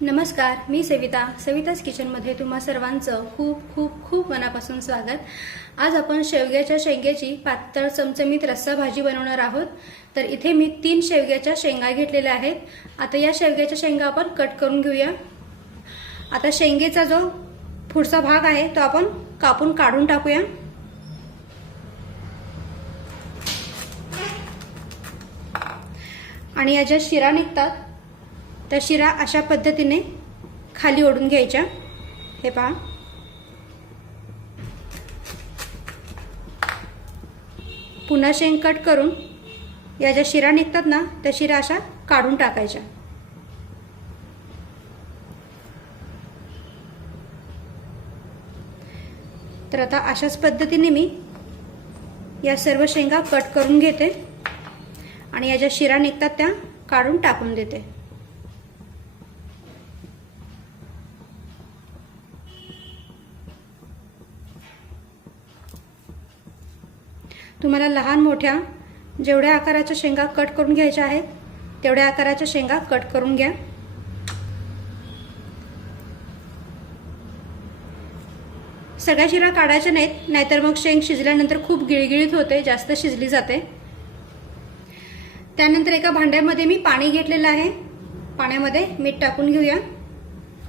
नमस्कार मी सविता. सविताच किचनमध्ये तुम्हा सर्वांचं खूप खूप खूप मनापासून स्वागत. आज आपण शेवग्याच्या शेंग्याची पातळ चमचमीत रस्सा भाजी बनवणार आहोत. तर इथे मी तीन शेवग्याच्या शेंगा घेतलेल्या आहेत. आता या शेवग्याच्या शेंगा आपण कट करून घेऊया. आता शेंगेचा जो पुढचा भाग आहे तो आपण कापून काढून टाकूया. आणि या ज्या शिरा निघतात त्या शिरा अशा पद्धतीने खाली ओढून घ्यायच्या. हे पहा. पुन्हा शेंग कट करून या ज्या शिरा निघतात ना त्या शिरा अशा काढून टाकायच्या. तर आता अशाच पद्धतीने मी या सर्व शेंगा कट करून घेते आणि या ज्या शिरा निघतात त्या काढून टाकून देते. तुम्हाला लहान मोठ्या जेवढ्या आकाराच्या शेंगा कट करून घ्यायच्या आहेत तेवढ्या आकाराच्या शेंगा कट करून घ्या. सगळ्या शिरा काढायच्या नाहीत नाहीतर मग शेंग शिजल्यानंतर खूप गिळगिळीत होते जास्त शिजली जाते. त्यानंतर एका भांड्यामध्ये मी पाणी घेतलेलं आहे. पाण्यामध्ये मीठ टाकून घेऊया.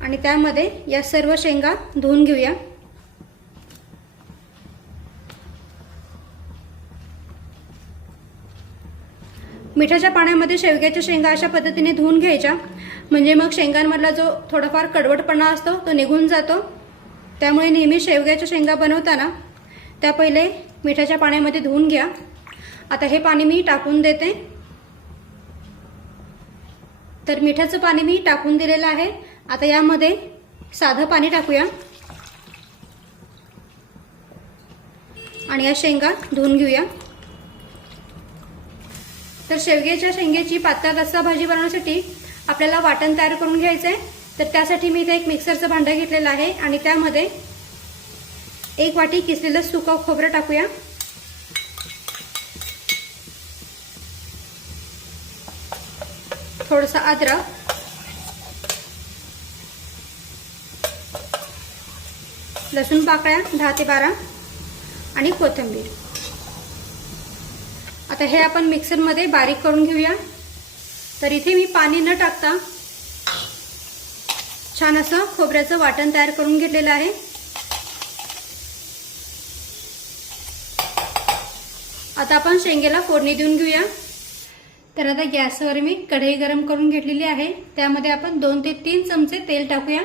आणि त्यामध्ये या सर्व शेंगा धुवून घेऊया. मिठाच्या पाण्यामध्ये शेवग्याच्या शेंगा अशा पद्धतीने धुवून घ्यायच्या. म्हणजे मग शेंगांमधला जो थोडाफार कडवटपणा असतो तो निघून जातो. त्यामुळे नेहमी शेवग्याच्या शेंगा बनवताना त्या पहिले मिठाच्या पाण्यामध्ये धुवून घ्या. आता हे पाणी मी टाकून देते. तर मिठाचं पाणी मी टाकून दिलेलं आहे. आता यामध्ये साधं पाणी टाकूया. आणि या शेंगा धुवून घेऊया. तर शेवग्याच्या शेंगेची पातळ रस्सा भाजी बनवण्यासाठी आपल्याला वाटण तयार करून घ्यायचं आहे तर त्यासाठी मी इथे एक मिक्सरचं भांडं घेतलेलं आहे आणि त्यामध्ये एक वाटी किसलेलं सुकं खोबरं टाकूया. थोडंसं अद्रक. लसूण पाकळ्या दहा ते बारा. आणि कोथिंबीर. आता हे आपण मिक्सरमध्ये बारीक करून घेऊया. तर इथे मी पाणी न टाकता छान असं खोबऱ्याचं वाटण तयार करून घेतलेलं आहे. आता आपण शेंगेला फोडणी देऊन घेऊया. तर आता गॅसवर मी कढई गरम करून घेतलेली आहे. त्यामध्ये आपण दोन ते तीन चमचे तेल टाकूया.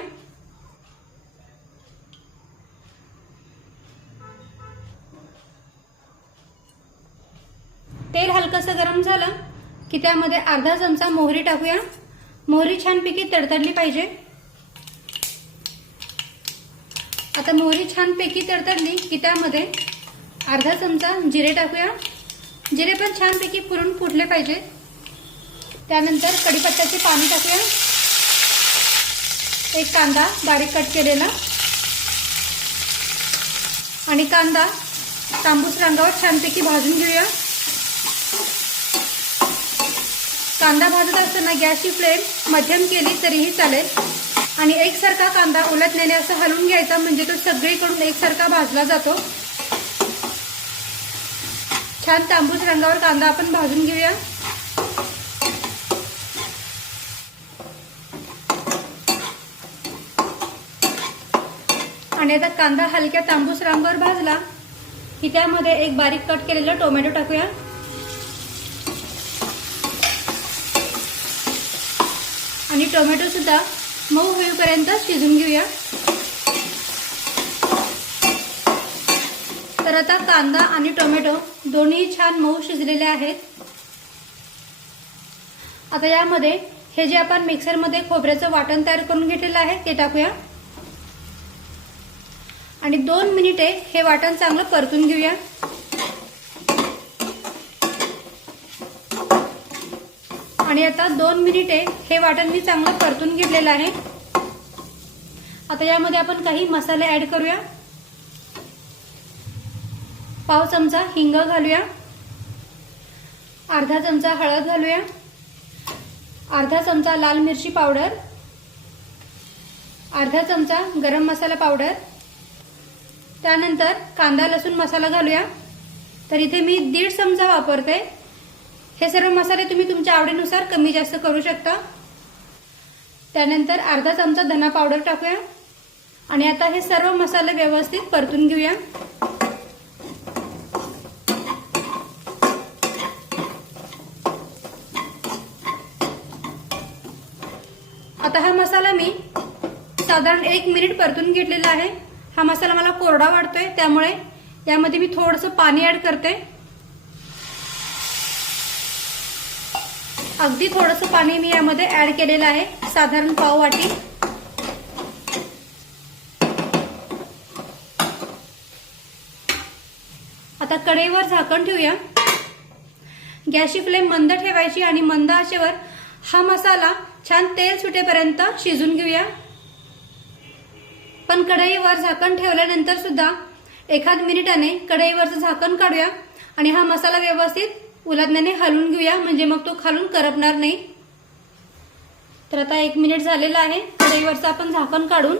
तेल हलकंसं गरम झालं की त्यामध्ये अर्धा चमचा मोहरी टाकूया. मोहरी छानपैकी तडतडली पाहिजे. आता मोहरी छानपैकी तडतडली की त्यामध्ये अर्धा चमचा जिरे टाकूया. जिरे पण छानपैकी पुरून फुटले पाहिजे. त्यानंतर कढीपत्त्याचे पाणी टाकूया. एक कांदा बारीक कट केलेला. आणि कांदा तांबूस रंगावर छानपैकी भाजून घेऊया. कांदा भाजत असताना गॅसची फ्लेम मध्यम केली तरीही चालेल. आणि एकसारखा कांदा उलटण्याने असं हलवून घ्यायचा म्हणजे तो सगळीकडून एकसारखा भाजला जातो. छान तांबूस रंगावर कांदा आपण भाजून घेऊया. आणि आता कांदा हलक्या तांबूस रंगावर भाजला की त्यामध्ये एक बारीक कट केलेला टोमॅटो टाकूया. आणि टोमॅटोसुद्धा मऊ होईपर्यंत शिजून घेऊया. तर आता कांदा आणि टोमॅटो दोन्ही छान मऊ शिजलेले आहेत. आता यामध्ये हे जे आपण मिक्सरमध्ये खोबऱ्याचं वाटण तयार करून घेतलेलं आहे ते टाकूया. आणि दोन मिनिटे हे वाटण चांगलं परतून घेऊया. आणि आता दोन मिनिटे हे वाटण मी चांगलं परतून घेतलेलं आहे. आता यामध्ये आपण काही मसाले ऍड करूया. पाव चमचा हिंग घालूया. अर्धा चमचा हळद घालूया. अर्धा चमचा लाल मिरची पावडर. अर्धा चमचा गरम मसाला पावडर. त्यानंतर कांदा लसूण मसाला घालूया. तर इथे मी दीड चमचा वापरते. हे सर्व मसाले तुम्ही तुमच्या आवडीनुसार कमी जास्त करू शकता. त्यानंतर अर्धा चमचा धना पावडर टाकूया. आणि आता हे सर्व मसाले व्यवस्थित परतून घेऊया. आता हा मसाला मी साधारण एक मिनिट परतून घेतलेला आहे. हा मसाला मला कोरडा वाटतोय त्यामुळे यामध्ये मी थोडंसं पाणी ऍड करते. अगदी थोडंसं पाणी मी यामध्ये ऍड केलेलं आहे. साधारण पाव वाटी. आता कढईवर झाकण ठेवूया. गॅसची फ्लेम मंद ठेवायची आणि मंद आशेवर हा मसाला छान तेल सुटेपर्यंत शिजून घेऊया. पण कढईवर झाकण ठेवल्यानंतर सुद्धा एखाद मिनिटाने कढईवरचं झाकण काढूया आणि हा मसाला व्यवस्थित उलटण्याने हलवून घेऊया म्हणजे मग तो खालून करपणार नाही. तर आता एक मिनिट झालेला आहे कढईवरचं आपण झाकण काढून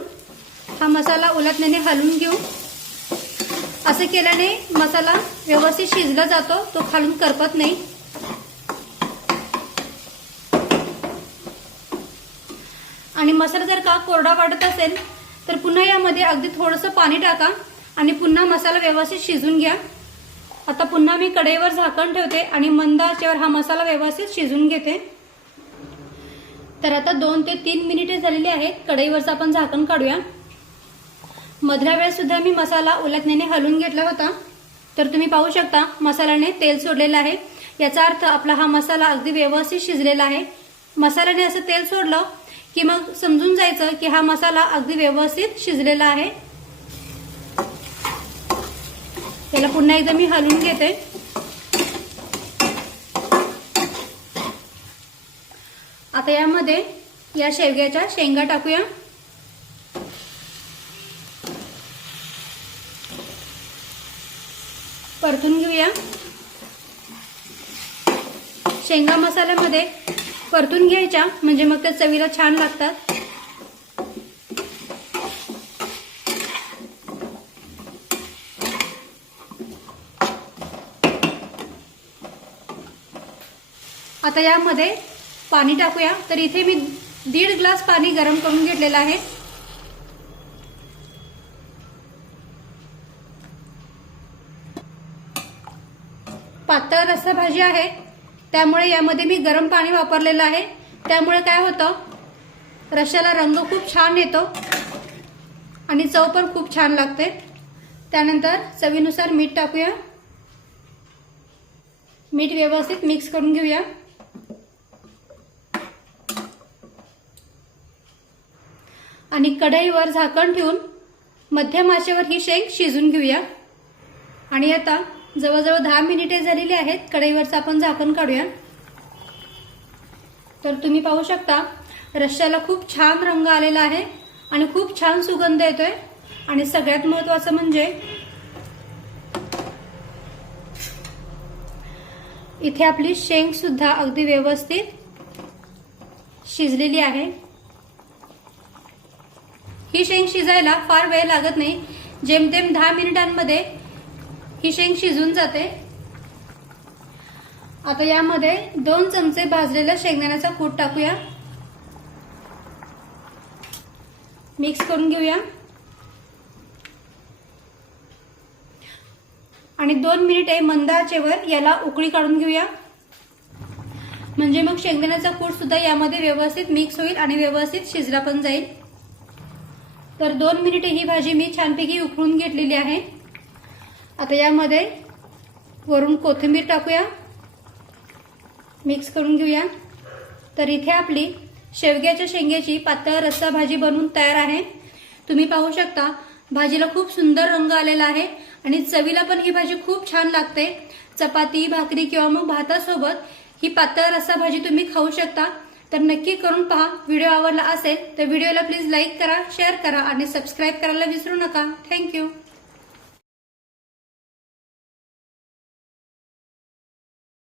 हा मसाला उलटण्याने हलवून घेऊ. असं केल्याने मसाला व्यवस्थित शिजला जातो तो खालून करपत नाही. आणि मसाला जर का कोरडा वाटत असेल तर पुन्हा यामध्ये अगदी थोडंसं पाणी टाका आणि पुन्हा मसाला व्यवस्थित शिजून घ्या. आता पुन्हा मी कढईवर झाकण ठेवते आणि मंद आचेवर हा मसाला व्यवस्थित शिजून घेते. तर आता दोन ते तीन मिनिटे झालेली आहेत. कढईवरचं आपण झाकण काढूया. मधल्या वेळेस सुद्धा मी मसाला उलटण्याने हलवून घेतला होता. तर तुम्ही पाहू शकता मसाल्याने तेल सोडलेलं आहे. याचा अर्थ आपला हा मसाला अगदी व्यवस्थित शिजलेला आहे. मसाल्याने असं तेल सोडलं की मग समजून जायचं की हा मसाला अगदी व्यवस्थित शिजलेला आहे. त्याला पुन्हा एकदा मी हलवून घेते. आता यामध्ये या शेवग्याच्या शेंगा टाकूया. परतून घेऊया. शेंगा मसाल्यामध्ये परतून घ्यायच्या म्हणजे मग त्या चवीला छान लागतात. आता यामध्ये पाणी टाकूया. तर इथे मी दीड ग्लास पाणी गरम करून घेतलेलं आहे. पातळ रस्सा भाजी आहे. त्यामुळे यामध्ये मी गरम पाणी वापरलेलं आहे. त्यामुळे काय होतं? रश्याला रंग खूप छान येतो. आणि चव पण खूप छान लागते. त्यानंतर चवीनुसार मीठ टाकूया. मीठ व्यवस्थित मिक्स करून घेऊया. आणि कढईवर झाकण ठेवून मध्यम आचेवर ही शेंग शिजून घेऊया. आणि आता जवळजवळ दहा मिनिटे झालेली आहेत कढईवरचं आपण झाकण काढूया. तर तुम्ही पाहू शकता रश्श्याला खूप छान रंग आलेला आहे आणि खूप छान सुगंध येतोय. आणि सगळ्यात महत्वाचं म्हणजे इथे आपली शेंग सुद्धा अगदी व्यवस्थित शिजलेली आहे. ही शेंग शिजायला फार वेळ लागत नाही. जेमतेम दहा मिनिटांमध्ये ही शेंग शिजून जाते. आता यामध्ये दोन चमचे भाजलेला शेंगदाण्याचा कूट टाकूया. मिक्स करून घेऊया. आणि दोन मिनिटे मंद आचेवर याला उकळी काढून घेऊया. म्हणजे मग शेंगदाण्याचा कूट सुद्धा यामध्ये व्यवस्थित मिक्स होईल आणि व्यवस्थित शिजला पण जाईल. तर दोन मिनिटे ही भाजी मी छानपैकी उकळून घेतलेली आहे. आता यामध्ये वरून कोथिंबीर टाकूया. मिक्स करून घेऊया. तर इथे आपली शेवग्याच्या शेंग्याची पातळ रस्सा भाजी बनवून तयार आहे. तुम्ही पाहू शकता भाजीला खूप सुंदर रंग आलेला आहे आणि चवीला पण ही भाजी खूप छान लागते. चपाती भाकरी किंवा मग भातासोबत ही पातळ रस्सा भाजी तुम्ही खाऊ शकता. तर नक्की करून पहा व्हिडिओ आवडला असेल तर व्हिडिओला प्लीज लाईक करा शेअर करा आणि सबस्क्राईब करायला विसरू नका. थँक्यू